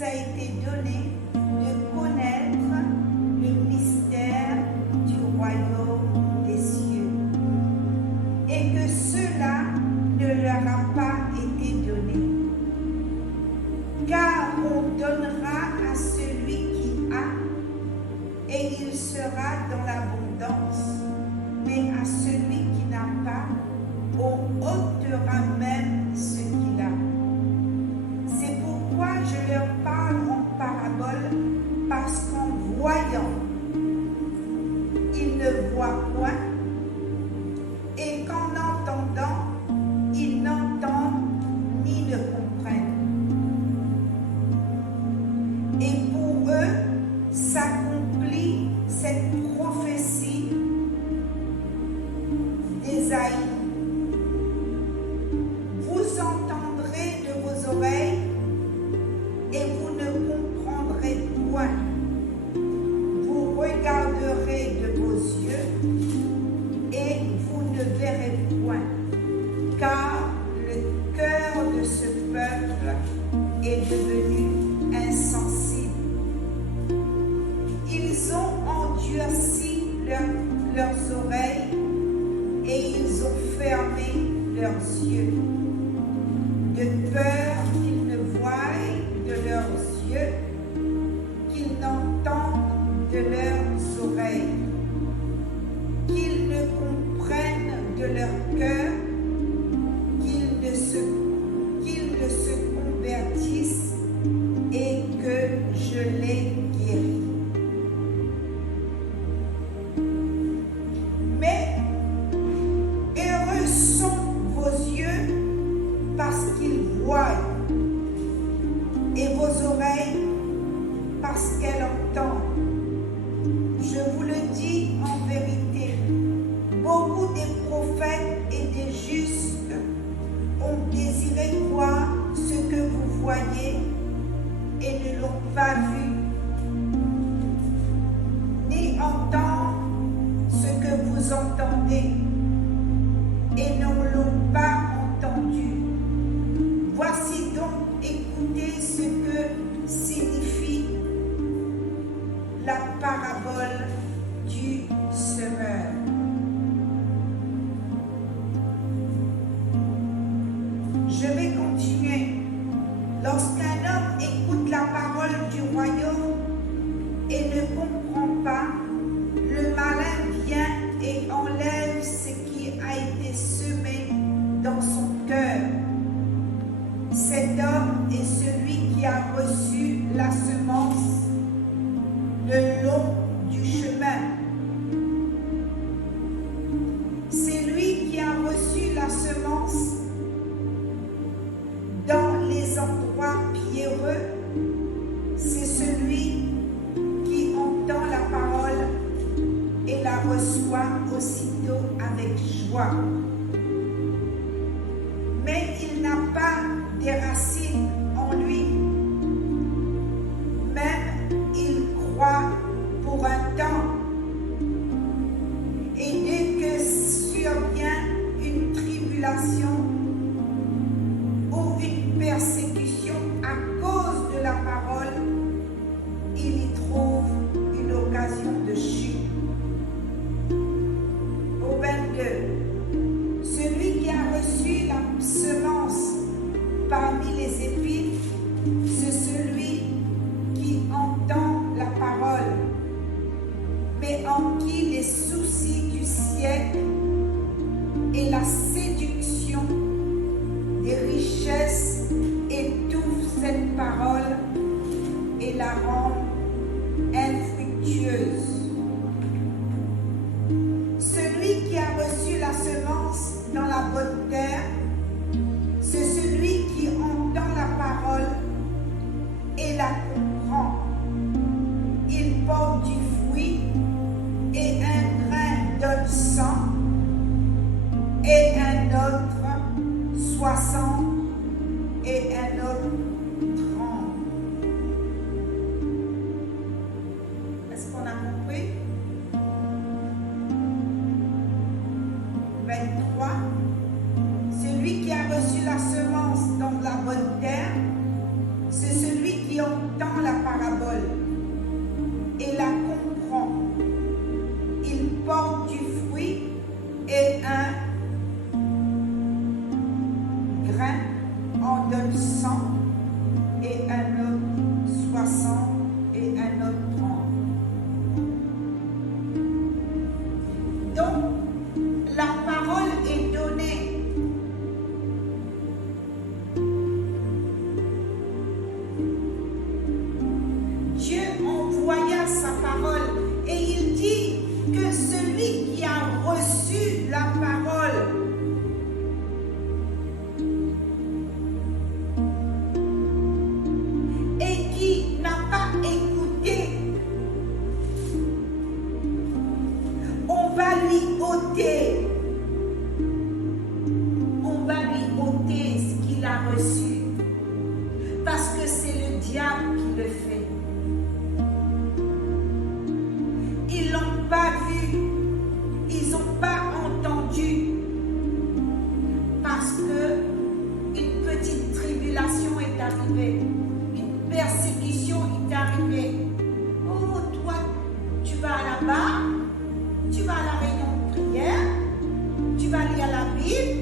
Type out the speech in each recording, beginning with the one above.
nous a été donné de connaître le mystère du royaume des cieux, et que cela ne leur a pas été donné. Car on donnera à celui qui a, et il sera dans l'abondance, mais à celui qui n'a pas, on ôtera même ce qu'il a. C'est pourquoi je leur parle en parabole, parce qu'en voyant, ils ne voient point, et qu'en entendant, ils n'entendent ni ne comprennent. Et pour eux s'accomplit cette prophétie d'Ésaïe. Vous entendrez de vos oreilles et vous ne comprendrez point. Vous regarderez de vos yeux et vous ne verrez point. Car le cœur de ce peuple est devenu insensible. Ils ont endurci leurs oreilles et ils ont fermé leurs yeux, de peur qu'ils ne voient de leurs yeux, qu'ils n'entendent de leurs oreilles, qu'ils ne comprennent de leur cœur, qu'ils ne se convertissent et que je les guéris. Mais heureux sont vos yeux parce qu'ils voient, et vos oreilles parce qu'elles entendent. Je vous le dis en vérité, beaucoup des prophètes et des justes ont désiré voir ce que vous voyez et ne l'ont pas vu, ni entendre ce que vous entendez et ne l'ont pas entendu. Voici donc, écoutez ce que signifie la parabole du semeur. Je vais continuer. Lorsqu'un homme écoute la parole du royaume et ne comprend pas, le malin vient et enlève ce qui a été semé dans son cœur. Cet homme est celui qui a reçu la semence le long du chemin. C'est lui qui a reçu la semence dans les endroits pierreux. C'est celui qui entend la parole et la reçoit aussitôt avec joie. Mais il n'a pas des racines en lui. Même il croit pour qui entend la parabole et la comprend, il porte du fruit et un grain en donne 100 et un autre 60 et un autre 30. Donc, la parole est donnée. Dieu envoya sa parole et il dit que celui qui a reçu la parole et qui n'a pas écouté, on va lui ôter ce qu'il a reçu, parce que c'est le diable qui le fait. Ils l'ont pas vu, ils n'ont pas entendu, parce que une petite tribulation est arrivée, une persécution est arrivée. Oh, toi, tu vas là-bas, tu vas à la réunion de prière, tu vas lire la Bible.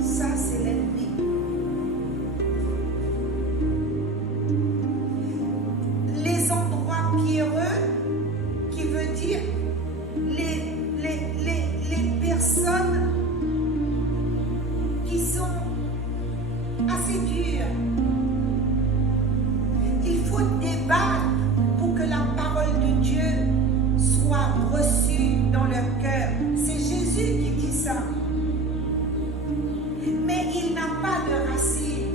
Ça, c'est l'ennemi. Les endroits pierreux, qui veut dire les personnes qui sont assez dures. Il faut débattre pour que la parole de Dieu soit reçue dans leur cœur. C'est Jésus qui dit ça. Mais il n'a pas de racine.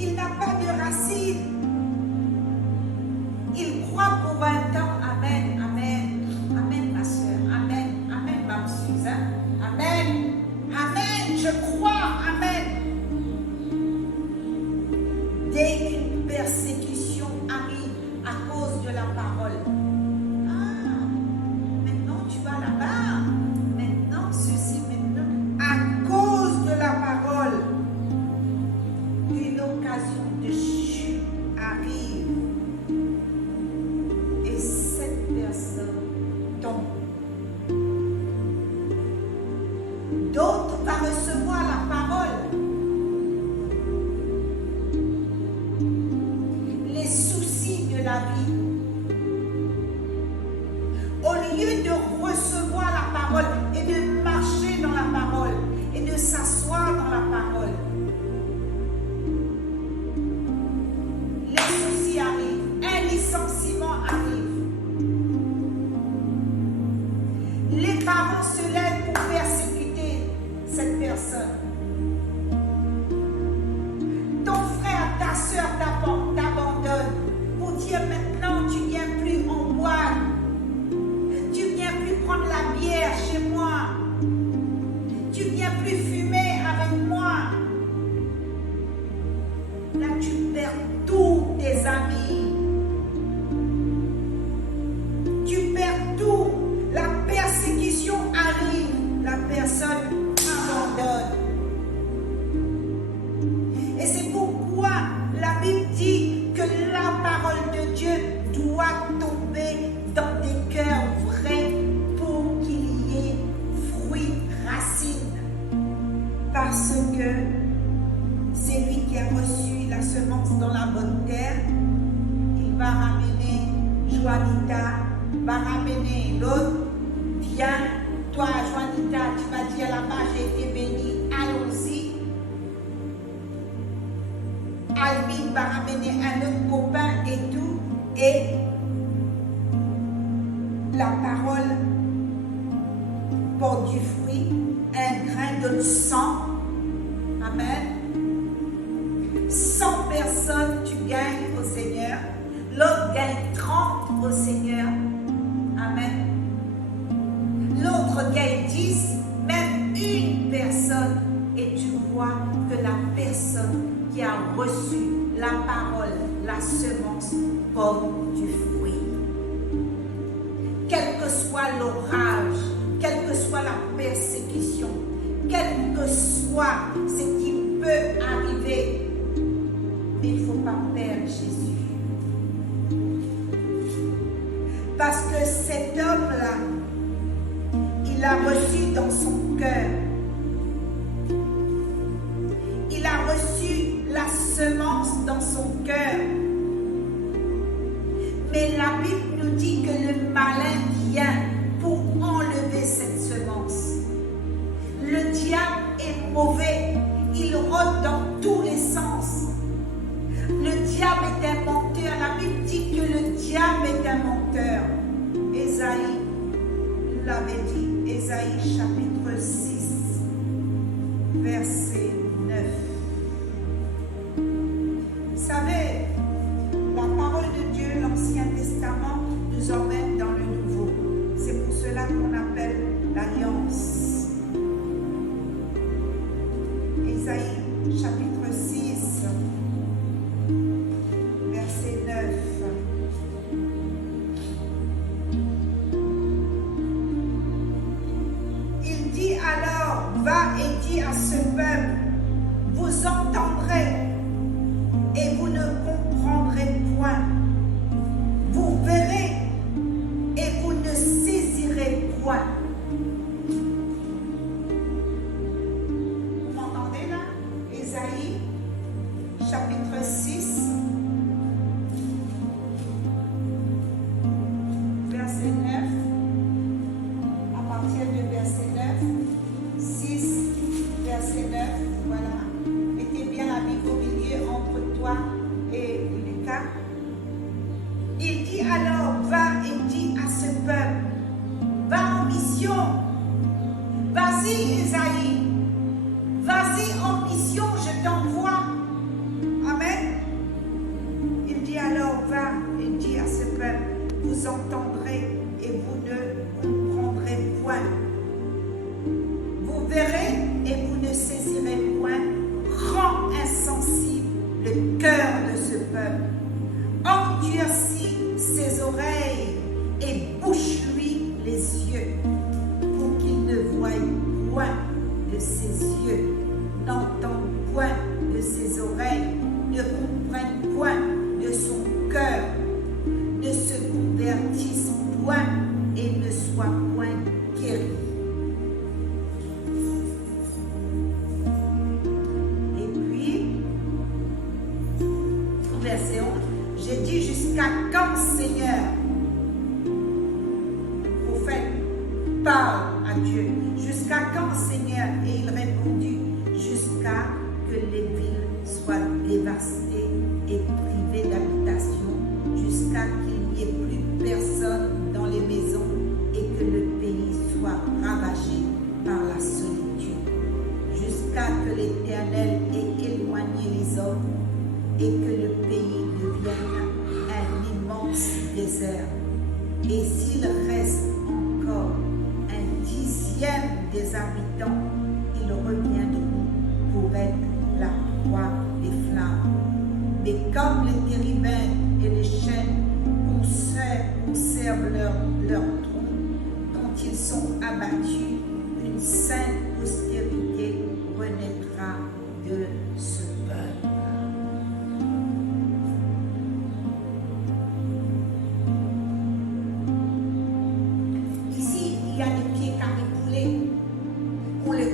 Il n'a pas de racine. Il croit pour un temps. Amen, amen, amen, ma soeur. Amen, amen, ma Suzanne. Amen, amen, je crois, amen. Dès qu'une persécution arrive à cause de la parole, ah, maintenant tu vas là-bas, maintenant ceci, maintenant, à cause de la parole, une occasion de chute arrive et cette personne tombe. D'autres vont recevoir la parole. Les soucis de la vie. Au lieu de recevoir la parole et de marcher dans la parole et de s'asseoir dans la parole, les soucis arrivent, un licenciement arrive. Les parents se lèvent pour persécuter cette personne. Ton frère, ta soeur t'abandonne pour dire maintenant tu ne viens plus en boire, tu ne viens plus prendre la bière chez moi, tu ne viens plus fumer avec moi. Là tu perds tous tes amis, tu perds tout, la persécution arrive, la personne abandonne. Et c'est pourquoi la Bible dit que la parole de Dieu doit tomber dans des cœurs vrais pour qu'il y ait fruit, racine. Parce que c'est lui qui a reçu la semence dans la bonne terre. Il va ramener Juanita, va ramener l'autre. Viens, toi Juanita, tu vas dire là-bas, j'ai été bénie, allons-y. Alvin va ramener un autre copain et tout, et la parole porte du fruit, un grain donne 100, amen. 100 personnes tu gagnes au Seigneur, l'autre gagne 30 au Seigneur, amen. L'autre gagne 10, même une personne, et tu vois que la personne qui a reçu la parole, la semence, porte du fruit. Quel que soit l'orage, quelle que soit la persécution, quel que soit ce qui peut arriver. Mais il ne faut pas perdre Jésus. Parce que cet homme-là, il a reçu dans son cœur. Il a reçu la semence dans son cœur. Mais la Bible nous dit que le malin vient pour enlever cette semence. Le diable est mauvais. Il rôde dans tous les sens. Le diable est un menteur. La Bible dit que le diable est un menteur. Ésaïe l'avait dit. Ésaïe chapitre 6, verset 9. Vous savez, la parole de Dieu, l'Ancien Testament, nous emmène dans le Nouveau. C'est pour cela qu'on appelle l'Alliance. Ésaïe chapitre 6, verset 9. Il dit alors, va et dis à ce peuple, vous entendrez et vous ne comprendrez point. Vous verrez et vous ne saisirez point. Vous m'entendez là? Ésaïe, chapitre 6, verset 9. À partir du verset 9, 6, verset 9, voilà. Mettez bien la Bible au milieu entre toi et Lucas. Il dit alors, va et dis à ce peuple, va en mission. Vas-y Isaïe, vas-y en mission, je t'envoie. Amen. Il dit alors, va et dis à ce peuple, vous entendrez et vous ne comprendrez point. Vous verrez et vous ne saisirez point. Rends insensible le cœur de ce peuple. Endurcis ses oreilles et bouche-lui les yeux pour qu'il ne voie point de ses yeux, n'entende point de ses oreilles, ne comprenne point de son cœur, ne se convertisse point et ne soit point guéri. Et puis, verset 11, j'ai dit jusqu'à quand, Seigneur? Le prophète parle à Dieu. Jusqu'à quand, Seigneur? Et il répondit, jusqu'à que les villes soient dévastées et privées d'habitation, jusqu'à qu'il n'y ait plus personne dans les maisons et que le pays soit ravagé par la solitude, jusqu'à que l'Éternel ait éloigné les hommes et que le pays devienne un immense désert. Et s'il reste encore un dixième des habitants, ils reviendront pour être la proie des flammes. Mais comme les térébinths et les chênes conservent leur tronc, quand ils sont abattus, une sainte postérité renaîtra de ce peuple. Ici, il y a des pieds carrés, on les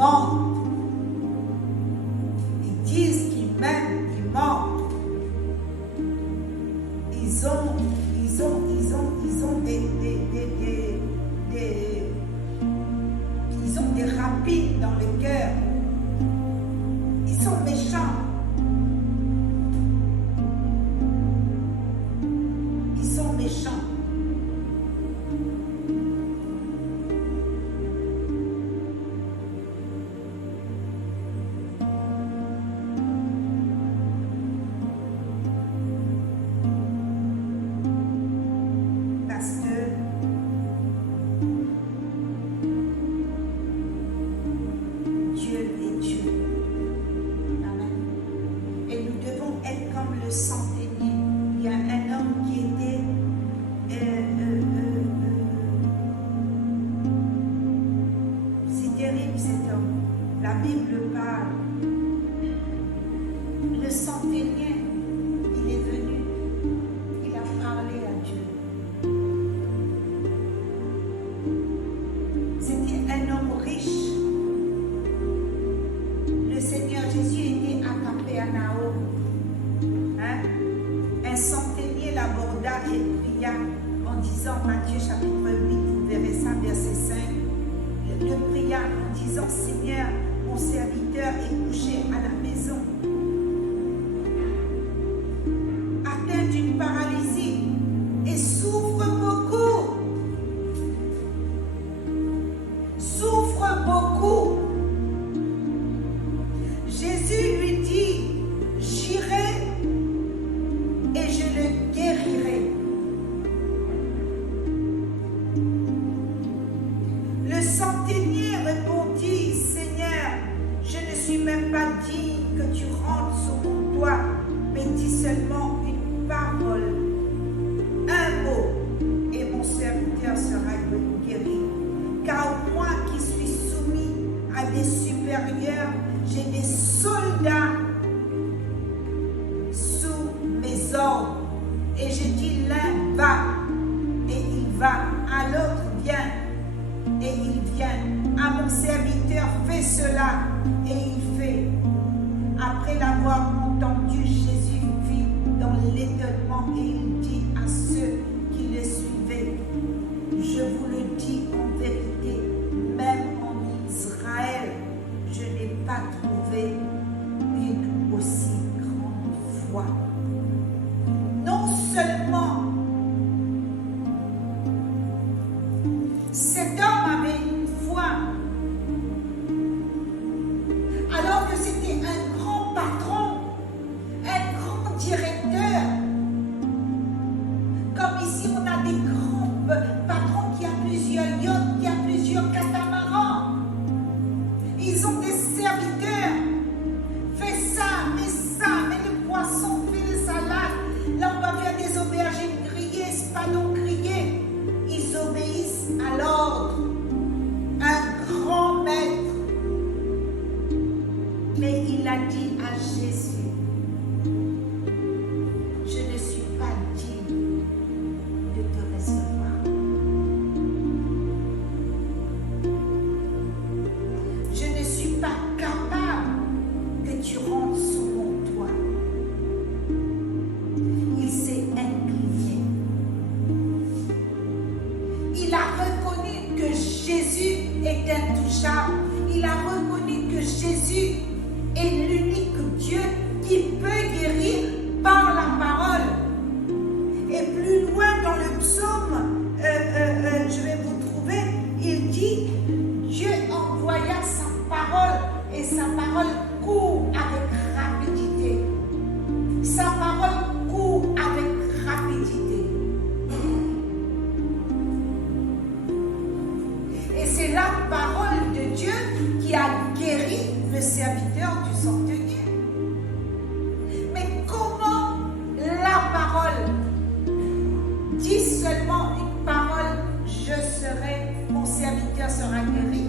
mentent. Ils disent qu'ils m'aiment, ils mentent. Ils ont des rapines dans le cœur. Ils sont méchants. Ils sont méchants. Matthieu chapitre 8, vous verrez ça, verset 5. Le pria en disant, Seigneur, mon serviteur est couché à la maison, atteint d'une paralysie et souffre beaucoup. Souffre beaucoup. Jésus lui dit, j'irai et je le guérirai. Le centenier répondit, Seigneur, je ne suis même pas digne que tu rentres sur mon toit, mais dis seulement une parole, un mot, et mon serviteur sera guéri. Car moi qui suis soumis à des supérieurs, j'ai des soldats sous mes ordres. Et je dis, l'un va, et il va, à l'autre viens, et il vient. À mon serviteur, fais cela, et il fait. Après l'avoir entendu, Jésus vit dans l'étonnement, et il dit à ceux qui le suivaient, je vous le dis en vérité, même en Israël, je n'ai pas trouvé une aussi grande foi. Non seulement cet homme avait une foi, alors que c'était un grand patron, un grand directeur. Comme ici, on a des grands patrons qui ont plusieurs yachts, qui ont plusieurs catamarans. Ils ont des serviteurs. Fais ça, mets le poisson, fais les salades. Là, on va faire des aubergines grillées, espadons grillés. Ils obéissent à l'ordre. Un grand maître. Mais il a dit à Jésus, je ne suis pas digne de te recevoir. Je ne suis pas capable que tu rentres sous mon toit. Il s'est incliné. Il a reconnu que Jésus est intouchable. Il a reconnu que Jésus est l'unique Dieu qui peut guérir par la parole. Et plus loin dans le psaume, je vais vous trouver, il dit, Dieu envoya sa parole et sa parole court avec rapidité. Sa parole court avec rapidité. Et c'est la parole de Dieu qui a guéri le serviteur du centenier. Mais comment la parole dit seulement une parole, je serai, mon serviteur sera guéri.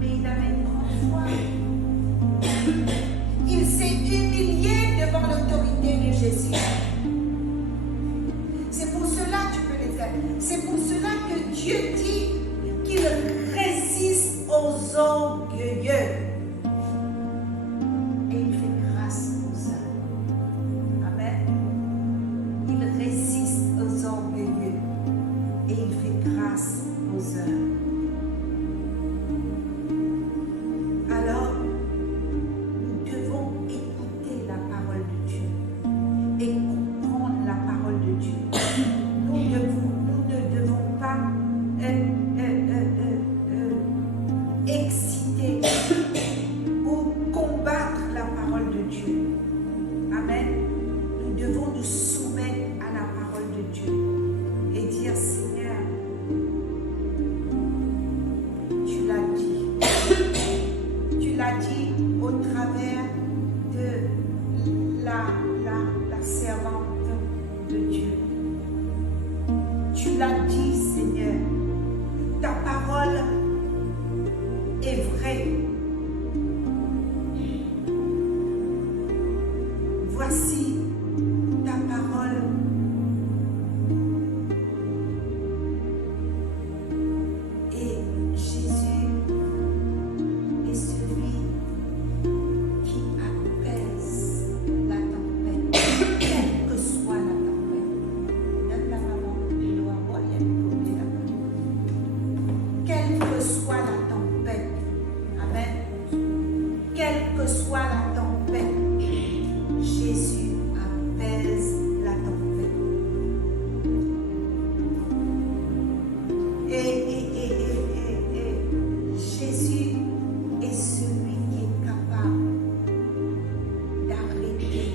Mais il avait une grande foi. Il s'est humilié devant l'autorité de Jésus. C'est pour cela, tu peux les faire. C'est pour cela que Dieu dit qu'il résiste aux hommes. orgueilleux et il fait grâce aux humbles. Amen. Il résiste aux orgueilleux et il fait grâce aux humbles. Alors, nous devons écouter la parole de Dieu et comprendre la parole de Dieu. Nous ne devons pas exciter ou combattre la parole de Dieu. Amen. Nous devons nous soumettre à la parole de Dieu et dire, Seigneur, tu l'as dit. Tu l'as dit au travers de la servante de Dieu. Tu l'as dit, Seigneur. Ta parole est vraie. Voici ta parole. Et Jésus est celui qui apaise la tempête, quelle que soit la tempête. Donne la maman, l'eau à boire, il y a des pompiers là-bas. Quelle que soit la tempête, amen. Quelle que soit la tempête, Jésus apaise la tempête. Et Jésus est celui qui est capable d'arrêter.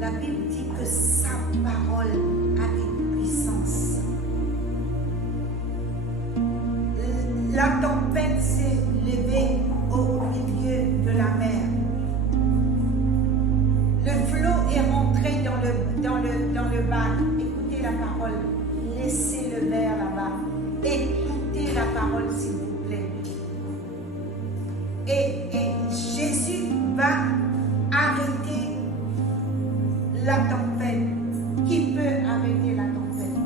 La Bible dit que sa parole a une puissance. La tempête s'est levée au milieu de la mer. Le flot est rentré dans le bac. Écoutez la parole. Laissez le verre là-bas. Écoutez la parole, s'il vous plaît. Et Jésus va arrêter la tempête. Qui peut arrêter la tempête?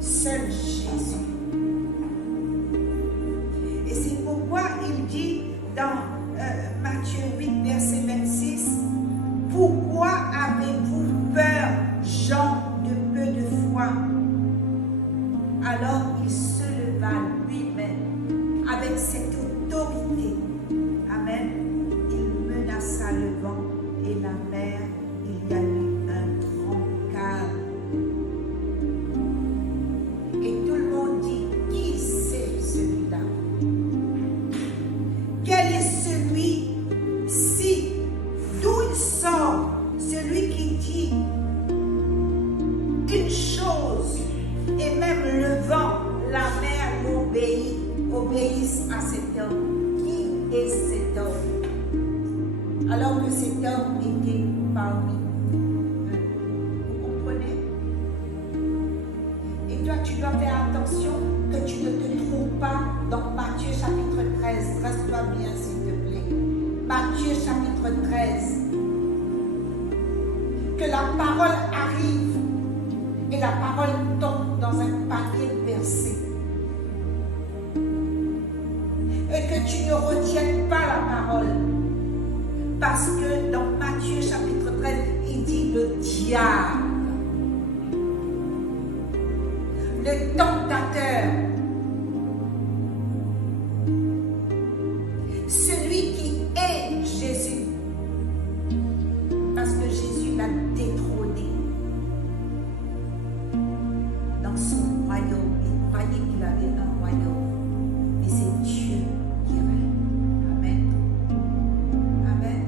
Seul Jésus. Et c'est pourquoi il dit dans Matthieu 8, verset 26, « Pourquoi avez-vous peur, gens de peu de foi ?» Alors il se leva lui-même avec cette autorité. Amen. Il menaça le vent et la mer. Il y a eu un grand calme. Et tout le monde dit, qui c'est celui-là? Quel est celui-ci? D'où il sort? Celui qui dit une chose et même le vent, la mer obéissent à cet homme. Qui est cet homme? Alors que cet homme était parmi eux. Vous comprenez? Et toi, tu dois faire attention que tu ne te trouves pas dans Matthieu chapitre 13. Reste-toi bien, s'il te plaît. Matthieu chapitre 13. Que la parole arrive et la parole tombe dans un panier percé. Et que tu ne retiennes pas la parole. Parce que dans Matthieu chapitre 13, il dit le diable, le tentateur, celui qui est Jésus, parce que Jésus l'a détrôné dans son royaume. Il croyait qu'il avait un royaume, mais c'est Dieu qui règne. Amen. Amen.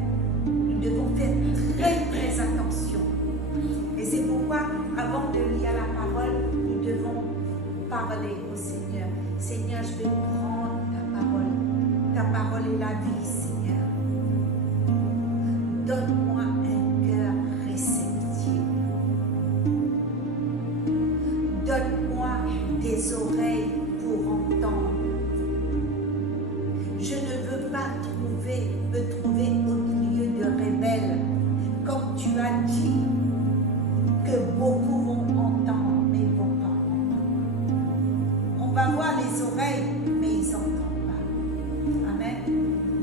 Nous devons faire très très attention. Et c'est pourquoi, avant de lire la parole, nous devons parler au Seigneur. Seigneur, je vais prendre ta parole. Ta parole est la vie, Seigneur. Donne-moi un cœur réceptif. Donne-moi des oreilles pour entendre. Je ne veux pas me trouver au milieu de rebelles. Comme tu as dit, que beaucoup vont entendre, mais ne vont pas entendre. On va voir les oreilles, mais ils n'entendent pas. Amen.